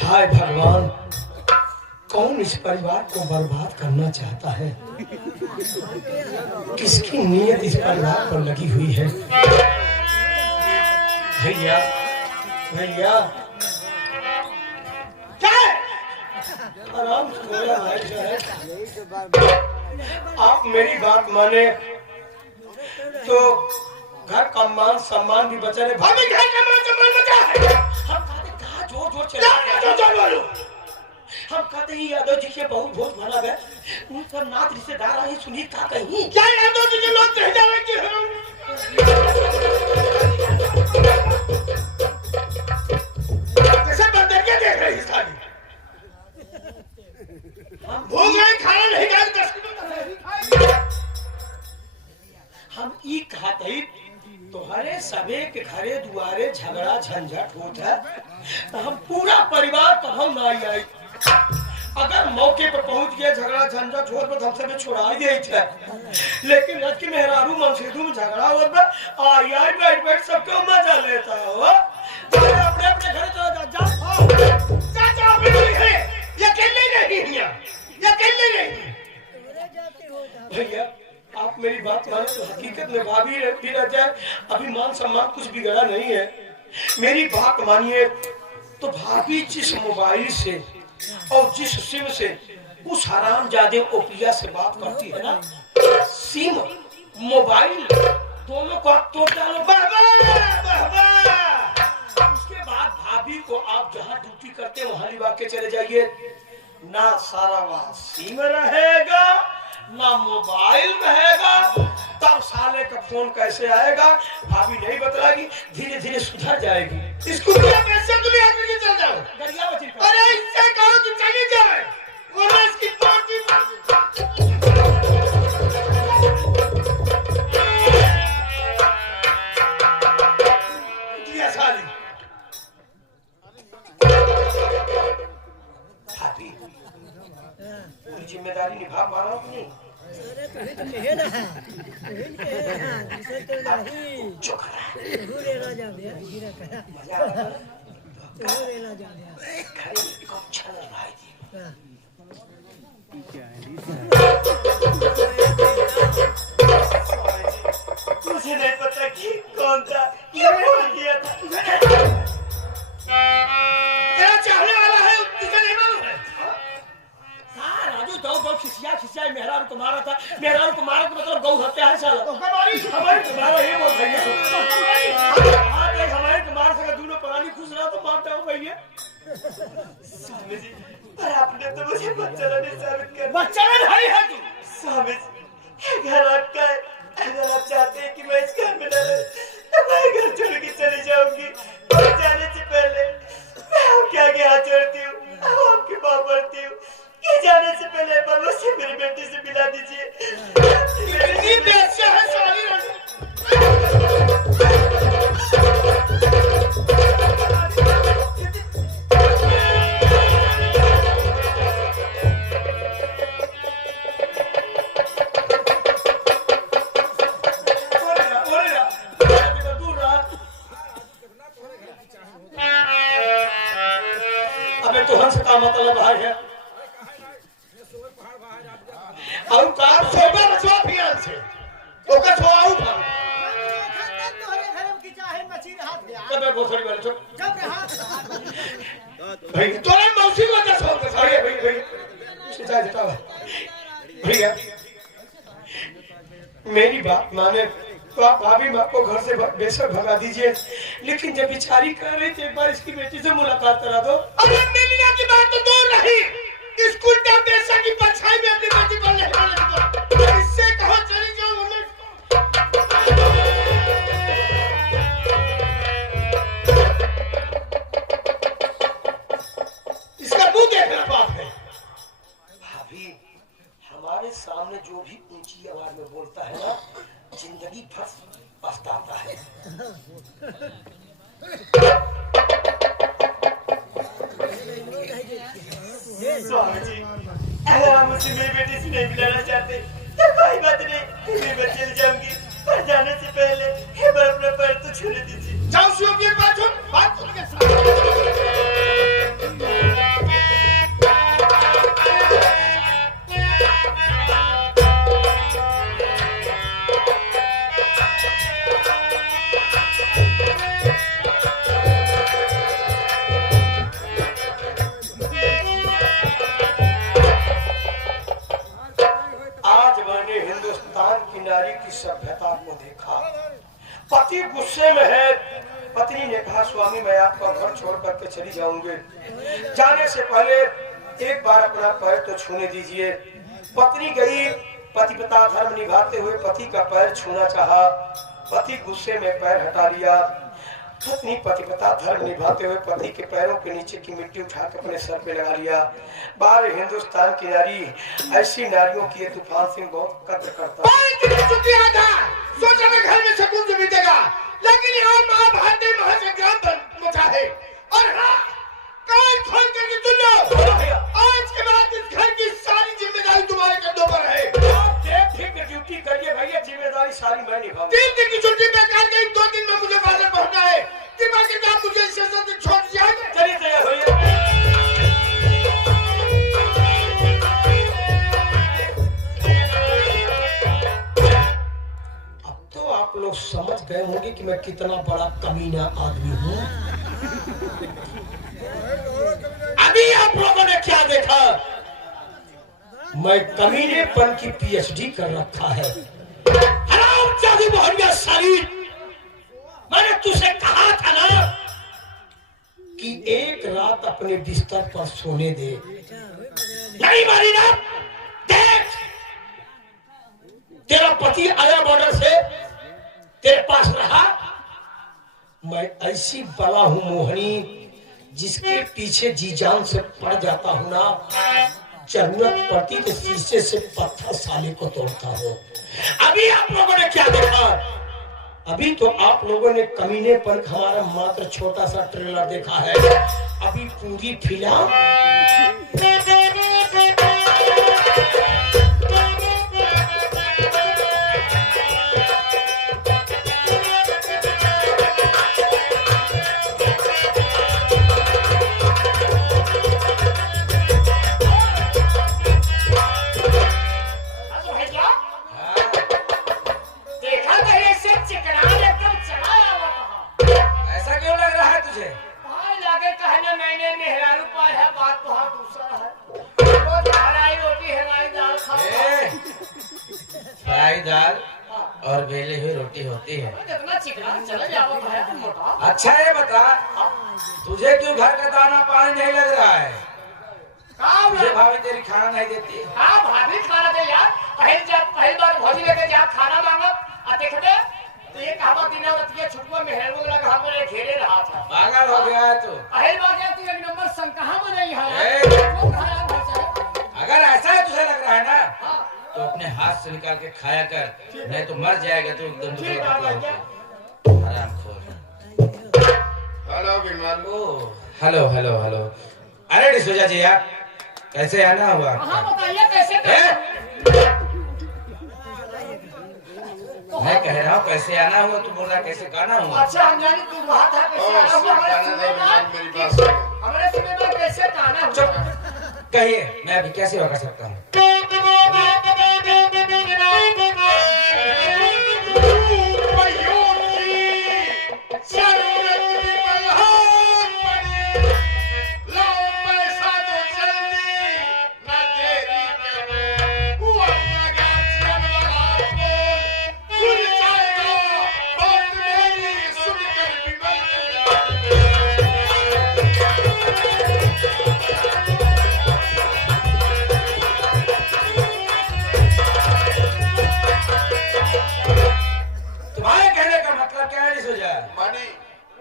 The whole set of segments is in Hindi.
हाय भगवान, कौन इस परिवार को बर्बाद करना चाहता है? किसकी नीयत इस परिवार पर लगी हुई है? भैया भैया आराम से बोला भाई, आप मेरी बात माने तो घर का मान सम्मान भी बचा रहे। भाभी घर का मान सम्मान बचा है। हम कहते कहा जोर जोर चला, हम कहते ही यादव जी के बहुत भोज भरा गए, उन सब नात रिश्तेदार आए, सुनिए का कहीं क्या यादव जी के लोग रह जाएंगे। कैसे बंदर के देख रही साली, हम भूख गए, खाना नहीं खाए, हम ई खाते तुम्हारे सबे के घरे दुआरे झगड़ा झंझट होता है, तो हम पूरा परिवार कभी ना आई। अगर मौके पर पहुंच गए झगड़ा झंझट हो तो हम सब छुड़ा दिए थे, लेकिन आज की मेहरारू मनसेदू में झगड़ा होता आई आई बैठ बैठ सबके मजा लेता हो। अपने अपने घरे चला जा, चाचा अपने घरे, ये अकेले नहीं है, ये अकेले नहीं। भैया आप मेरी बात माने तो हकीकत में भाभी भी रह जाए, अभी मान सम्मान कुछ बिगड़ा नहीं है। मेरी बात मानिए तो भाभी जिस मोबाइल से और जिस सिम से उस हरामजादे ओपिया से बात करती है ना, सिम मोबाइल दोनों को आप तोड़ डालो। उसके बाद भाभी को आप जहाँ ड्यूटी करते वहां लिवा के चले जाइए, ना सारा वहां सिम रहेगा ना मोबाइल रहेगा, तब साले का फोन कैसे आएगा? भाभी नहीं बतलाएगी, धीरे धीरे सुधर जाएगी। इसको कैसे दुनिया में चल जाओ, अरे इससे कहो कि चली जाए, वरना इसकी पार्टी साली। भाभी पूरी जिम्मेदारी निभा पा रहा हूँ। मुझे नहीं पता कि कौन था ये बोल दिया था, क्या चाहने वाला है तुझे नहीं मालूम है? राजू दो खिसिया खिसिया मेहरारू को मारा था, मेहरारू को मारा तो मतलब गौ हत्या है साला। हमारी तुम्हारा ये बोल रही है, हमारे तुम्हारे से दोनों प्राणी खुश रहा तो मारता हूँ भैया। स्वामी जी पर आपने तो मुझे बच्चा नहीं साबित कर, बच्चा नहीं है तू। स्वामी जी घर आपका है, अगर आप चाहते हैं कि मैं इस घर में न रहूं तो मैं घर छोड़ के चली जाऊंगी, और जाने से पहले मैं आपके आगे हाथ जोड़ती हूँ, आपकी मां बढ़ती हूँ कि जाने से पहले बनो से मेरी बेटी से मिला दीजिए। इतनी बेइज्जती है साली। अबे तो हंस का मतलब है और कार सोबा बचवा फिर से ओका छोआऊ था कबे गोखड़ी वाले छोड़ जब हाथ भाई तोरे मौसी को क्या छोड़ दे भाई भाई सीधा जटा भैया मेरी बात माने तो आप भाभी माँ को घर से बेशक भगा दीजिए, लेकिन जब बिचारी कर रही थी एक बार इसकी बेटी से मुलाकात करा दो। अरे मिलने की बात तो दूर रही, स्कूल टाइम पैसा की परछाई में अपनी बेटी को ले जाओ, इससे कहो चली जाओ हमें। इसका मुंह देखना बात है। भाभी हमारे सामने जो भी ऊंची आवाज में बोलता है ना, जिंदगी भर पछताता है। स्वामी जी अगर आप मुझसे मेरी बेटी से नहीं मिलाना चाहते तो कोई बात नहीं, मेरे बच्चे की नारी की सभ्यता को देखा। पति गुस्से में है। पत्नी ने कहा, स्वामी मैं आपका घर छोड़ करके चली जाऊंगी, जाने से पहले एक बार अपना पैर तो छूने दीजिए। पत्नी गई, पतिव्रता धर्म निभाते हुए पति का पैर छूना चाहा। पति गुस्से में पैर हटा लिया। पत्नी पतिव्रता धर्म निभाते हुए पति के पैरों के नीचे की मिट्टी उठा के अपने सर पे लगा लिया। बाहर हिंदुस्तान की नारी, ऐसी नारियों की तूफान सिंह बहुत कद्र करता है। सोचा मैं घर में सुकून से बीतेगा, लेकिन यहाँ महाभारत में महासंग्राम मचा है। और हाँ, कान खोल करके सुन लो, आज के बाद इस घर की सारी जिम्मेदारी तुम्हारे कंधों पर है। आप ठीक ड्यूटी करिए भैया, जिम्मेदारी सारी मैं निभाऊंगा। 3 दिन की छुट्टी बेकार गई, 2 दिन में मुझे बाजार पहुंचना है। कृपा करके आप मुझे स्टेशन से छोड़ दीजिए। चलिए तैयार होइए। आप लोग समझ गए होंगे कि मैं कितना बड़ा कमीना आदमी हूँ। अभी आप लोगों ने क्या देखा? मैं कमीनेपन की पीएचडी कर रखा है। हरामजादी मोहनिया साली, मैंने तुझे कहा था ना कि एक रात अपने बिस्तर पर सोने दे। नहीं मानी ना? देख, तेरा पति आया बॉर्डर से, तेरे पास रहा। मैं ऐसी बला हूं मोहनी, जिसके पीछे जी जान से पड़ जाता हूं ना, जरूरत पड़ती तो शीशे से पत्थर साले को तोड़ता हूं। अभी आप लोगों ने क्या देखा? अभी तो आप लोगों ने कमीनेपन का हमारा मात्र छोटा सा ट्रेलर देखा है। अभी पूरी फिल्म दाल और बेले हुई रोटी होती है। अच्छा ये बता, तुझे क्यों घर का दाना पानी नहीं लग रहा है? तुझे भाभी तेरी खाना नहीं देती? हाँ भाभी खाना दे यार। पहली बार भौजी लेके जा खाना मांगो, देखते तो ये कहावत दिन रतिया छुटवा मेहर वो लगा हमरे घेरे रहा था। पागल हो गया है तू। पहली बार क्या तू एक नंबर संग कहां में नहीं है? अगर ऐसा है तुझे लग रहा है ना, तो अपने हाथ से निकाल के खाया कर, नहीं तो मर जाएगा तो एकदम हरामखोर। हेलो विमान। Hello hello hello. अरे डिसोजा जी, आप कैसे आना हुआ? हाँ बताइए कैसे? मैं कह रहा हूँ कैसे आना हुआ, तू बोल रहा कैसे गाना हुआ? अच्छा हम जाने तू वहाँ था, कैसे आना हुआ? हमारे सुने में कैसे गाना हुआ? कहिए, मैं अभी क्या सेवा कर सकता हूँ?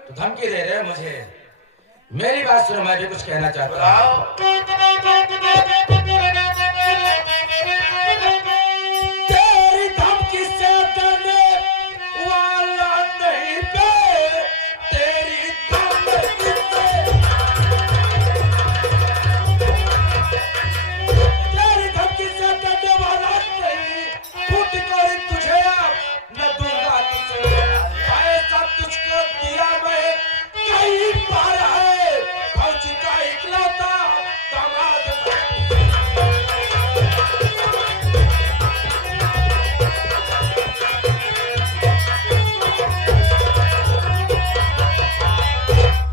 तो धमकी दे रहे मुझे? मेरी बात सुनो, मैं भी कुछ कहना चाहता हूँ। तेरी धमकी से डरने वाला नहीं बे, तेरी धमकी से डरने वाला नहीं, फुट कर तुझे न दूंगा तुझे। ऐसा तुझको दिया मैं कई बार है, फौजी का इकलौता दामाद।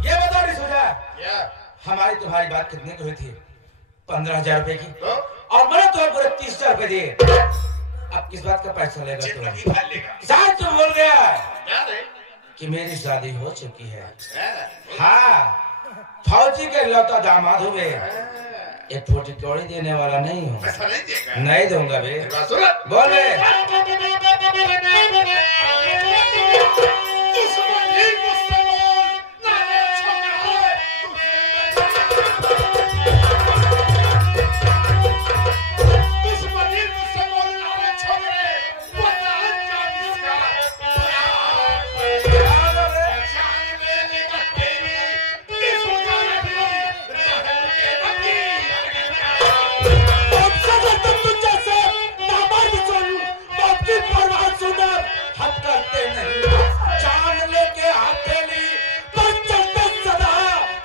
ये बता डिसोजा, हमारी तुम्हारी बात कितने की हुई थी? 15,000 रुपए की। और मैंने तुम्हें पूरे 30,000 रुपए दिए। अब किस बात का पैसा लेगा जेब तू? में ही फाड़ लेगा। शायद तू भूल गया याद है? कि मेरी शादी हो चुकी है। है? हाँ, फौजी के लौता दामाद हुए, एक फूटी कौड़ी देने वाला नहीं हूँ। पैसा नहीं देगा? नहीं दूंगा बे। मेरी बात सुनो। बोल बे। दुश्मनी मुझसे बोल, नारे छोकरा, दुश्मनी मुझसे बोल, नारे छोकरे, वरना अंजाम इसका जान लेने का तेरी, इस उजाले में रहम के फकीर। हम करते नहीं, जान लेके हथेली पर चलते सदा,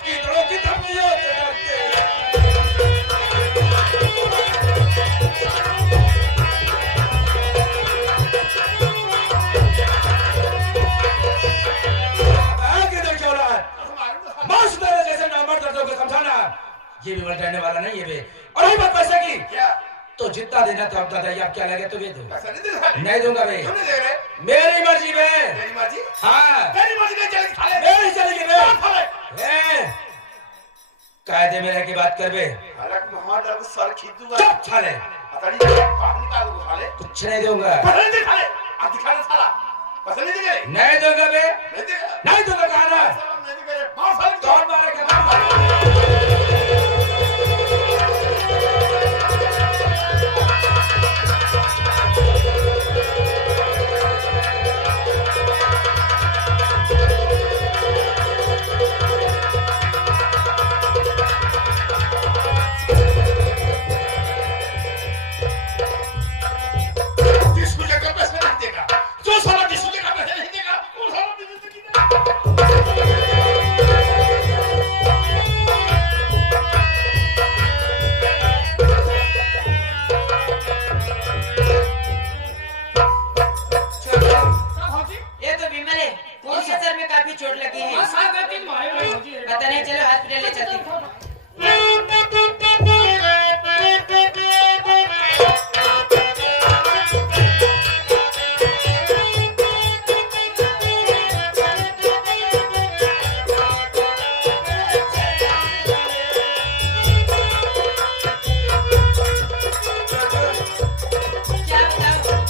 कीड़ों की धमकियों से डरते। आगे देखिए औलाद, मांस मेरे जैसे नामर्द दर्दों को समझाना, ये भी मर जाने वाला नहीं है बे। और रही बात पैसे की, क्या? तो जितना देना था अब दादा, अब क्या लगे तो दे दो। पैसा नहीं देगा? नहीं दूंगा बे। क्यों नहीं दे रहे? मेरी मर्जी बे। तेरी मर्जी? हाँ, तेरी मर्जी नहीं चलेगी, खा ले। मेरी चलेगी बे। खा ले। ए, कायदे में रह के बात कर बे। हालांकि मैं हाथ डाल के सर खींच दूंगा। चुप साले, अतड़ी बाहर निकाल दूंगा, खा ले। कुछ नहीं दूंगा। पैसा नहीं दे, खा ले। अब दिखा ले साला। पैसा नहीं देगा रे? नहीं दूंगा बे। नहीं देगा? नहीं दूंगा कहा ना। पैसा नहीं देगा रे। मार साले को। कौन मारेगा? मार। जिसको जगह पैसा नहीं देगा, जो साला जिसको जगह पैसा नहीं देगा, वो साला बिजनेस नहीं देगा। ये तो विमल है, उसके सर में काफी चोट लगी है। पता नहीं, चलो हॉस्पिटल ले चलते हैं। क्या बताऊं?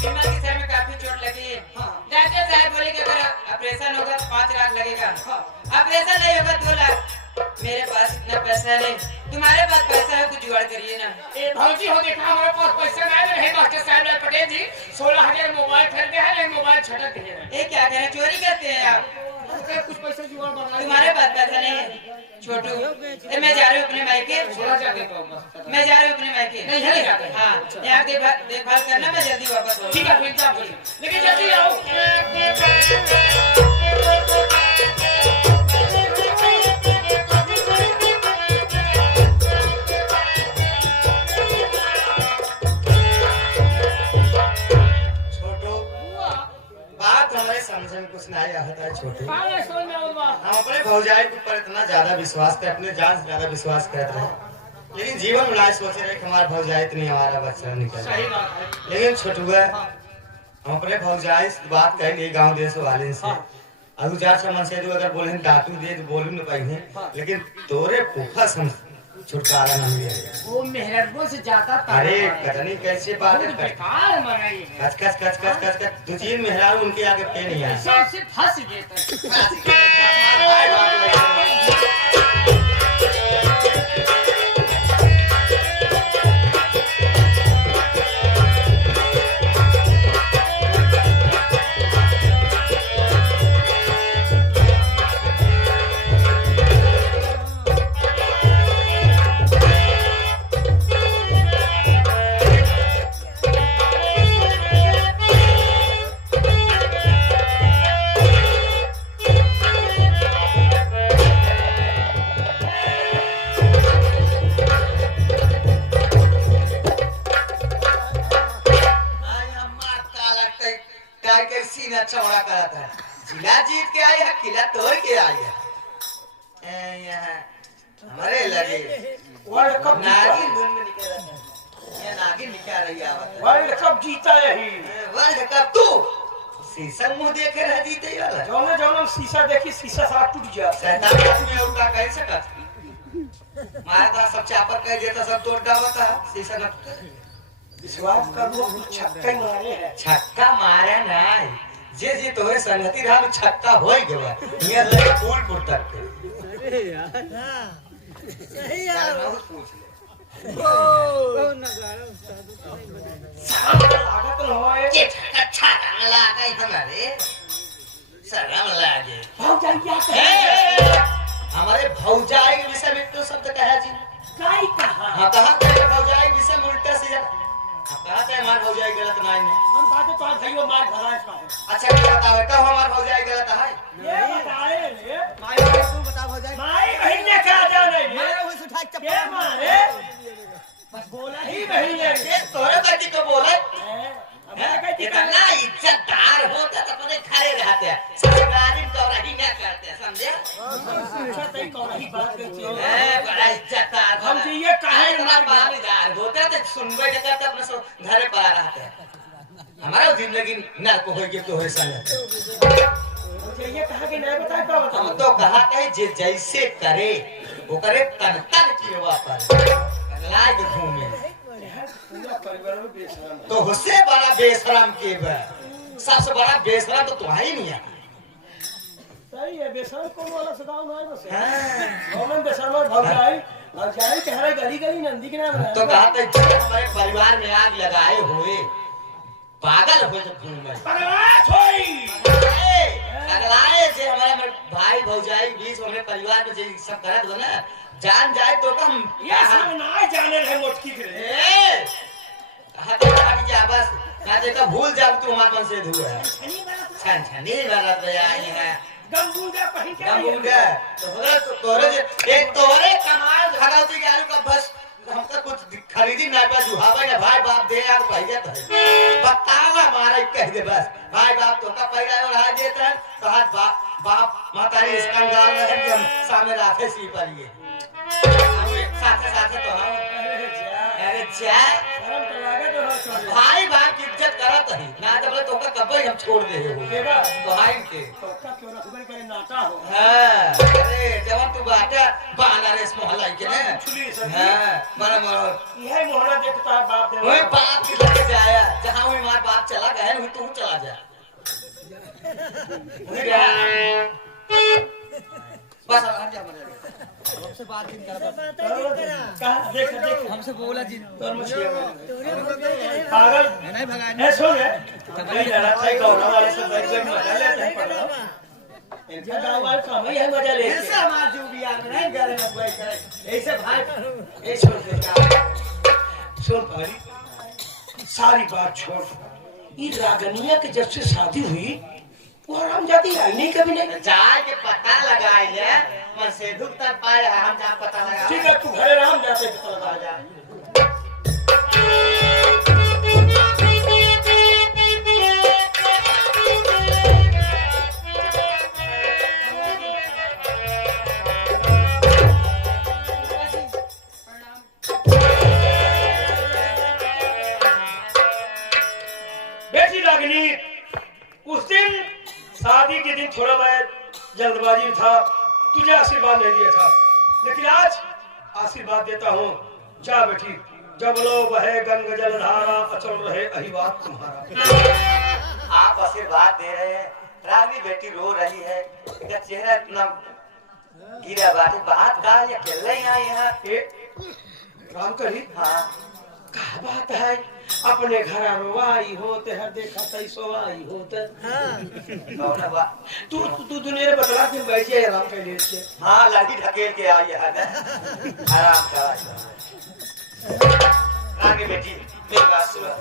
विमल के सर में काफी चोट लगी है। डॉक्टर साहब बोले कि अगर ऑपरेशन होगा तो 5 लाख लगेगा, ऑपरेशन नहीं होगा 2 लाख। मेरे पास इतना पैसा नहीं, तुम्हारे पास पैसा है, कुछ जुगाड़ करिए ना। ए भौजी हो देखा, हमारे पास पैसा नहीं रहे। मास्टर साहब ने पटेल जी 16,000 मोबाइल खरीदे हैं, लेकिन मोबाइल छटक गए हैं। ये क्या करें, चोरी करते हैं आप? कुछ पैसे जुगाड़ बना तुम्हारे पास पैसा नहीं है छोटू। ए, मैं जा रही हूँ अपने मायके। 16,000 देता हूँ बस। मैं जा रही हूँ अपने मायके। नहीं, यहीं जाते हैं। हाँ, यहाँ देखभाल करना, मैं जल्दी वापस आऊंगा। ठीक है, फिर क्या बोलिए, लेकिन जल्दी आओ। छोटू, बात हमारे समझ में कुछ नहीं आता है छोटू। कहाँ है समझ में आवत बा? हम अपने भौजाई के ऊपर इतना ज्यादा विश्वास करते, अपने जान से ज्यादा विश्वास करते हैं, लेकिन जीवन में ना सोचे रहे कि हमारा भौजाई इतनी हमारा बच्चा निकल सही जाए। बात है। लेकिन छोटू है, हम अपने भौजाई से बात करेंगे गांव देश वाले से। अगर 4 मन से अगर बोले डाटू दे तो बोल भी न पाई, लेकिन तोरे फूफा से छुटकारा नहीं मिलेगा। वो मेहरबान से ज्यादा अरे कतनी कैसे बात बहुत है, बेकार मनाई है। कच कच कच कच कच कच 2-3 मेहरारू उनके आगे पे नहीं आए। सबसे फंस गए थे। आए बाप रे। सीना चौड़ा करा था, जिला जीत के आई है, किला तोड़ के आई है। यहाँ हमारे लगे वर्ल्ड कप नागिन धुन में निकल रहा था। ये नागिन निकाल रही आवत है। वर्ल्ड कप जीता यही। वर्ल्ड कप तू शीशा मुंह देखे रह जीते वाला जौने जौने शीशा देखी शीशा साथ टूट गया। शैतान आदमी और का कह सकत मारे तो सब चापर कह देता सब तोड़ डालता शीशा न विश्वास कर लो छक्का ही मारे है। छक्का मारे ना जे जे तोरे संगति रहा छक्का होई गवा ये ले फूल पुटक के अरे यार सही यार बहुत पूछ ले लागत न होए के अच्छा लागे हमारे शर्म लागे भौजाई क्या ए, हमारे भौजाई के विषय में तो शब्द कहा जी काई कहा हां कहा तेरे भौजाई के विषय में उल्टा सीधा अब कहते हैं हमार भौजाई गलत नहीं है हम कहते तो भैया मार खराए का है। अच्छा क्या बताओ बेटा हमार भौजाई गलत है ये बताए रे माई तू बता भौजाई माई बहन ने क्या जाने रे मारे हुए उठा के के मारे बस बोला ही बहन ने ये तोरे बेटी को बोले हमें कहती इतना इज्जतदार होता तो अपने खड़े रहते हैं सरकारी तो रही ना करते समझे पूछा तई कौन ही बात करती है बड़ा इज्जतदार हम जी ये काहे इतना पानीदार होता तो सुनबे जगह तो अपने सब घरे पर रहते हैं हमारा जिंदगी नरक हो गई तो है संग मुझे ये कहा कि नहीं बताए का हम बताओ तो कहा कहे जे जैसे करे वो करे तन तन की पर लाग घूमे पूरा परिवार में बेशरम तो उससे बड़ा बेशरम के बा सबसे बड़ा बेशरम तो तुम्हारी नहीं है सही है बेशरम कौन वाला सदाव नहीं बस हाँ। कौन बेशरम और भौजाई भौजाई कह रहा गली गली नंदी के नाम तो कहते जो हमारे परिवार में आग लगाए हुए पागल हो तो घूमे पगलाट होई अगलाए जे हमारे भाई भौजाई के बीच हमारे परिवार में जे सब करत हो ना जान जाए तो हम ये सब ना जाने रहे मोटकी के रे कहा तो आगे जा बस ना देखा भूल जा तू हमारे मन से दूर है छनी बात छन छनी बात बयानी है गंबूजा पहन के गंबूजा तो तोरे एक तोरे कमाल भगवती के आलू का बस हमका कुछ खरीदी ना पा जुहावा ना भाई बाप दे यार पहले तो बतावा मारे कह दे बस भाई बाप तो का पहला और आ देता है तो हाथ बाप मातारी इसका गाल रहे हम सामने राखे सी पड़िए साथे साथे तो हम अरे जा शर्म तो लागे तो हो छोड़ भाई बाप की इज्जत करत ही ना जब तो का कब हम छोड़ दे हो देगा भाई के तो का क्यों रखबे करे नाटा हो हां अरे जवान तू बाटा बानारेस मोहल्ला के ना छुली सब हां मरा मरा यही मोहना देखता है बाप दे वही बाप की लेके जाया जहां वही मार बाप चला गया वही तू चला जा वही जा बस हट जा मरे हमसे बात नहीं कर कहां देख देख हमसे बोला जी तोर मछली पागल नहीं भगाए ए सुन रे कहीं लड़ा था गौरा वाले सब बैठ बैठ मजा लेते हैं पकड़ो इनका गांव वाले काम ही है मजा लेते ऐसा मार जो भी यार नहीं करे ना कोई करे ऐसे भाई ए छोड़ दे सुन भाई सारी बात छोड़ ये रागनिया के जब से शादी हुई वो हम जाती आई नहीं कभी नहीं जाए के पता लगाए ले मन से दुख तक पाए हम जा पता लगा ठीक है तू घरे राम जाते पता लगा जा बेटी रागिनी उस दिन शादी के दिन थोड़ा मैं जल्दबाजी में था तुझे आशीर्वाद नहीं दिया था लेकिन आज आशीर्वाद देता हूँ जा बेटी जब लो बहे गंग जलधारा अचल रहे अही बात तुम्हारा आप आशीर्वाद दे रहे हैं रानी बेटी रो रही है इसका चेहरा इतना गिरा बात का ये अकेले ही आई है ए राम करी हाँ क्या बात है अपने घर रोवाई होते हर देखा तई सोवाई होते कौन बा तू दुनिया में बतला के बैठ जाए राम के लिए से हाँ लड़की ढकेल के आई है ना आराम कर रानी बेटी मेरी बात सुनो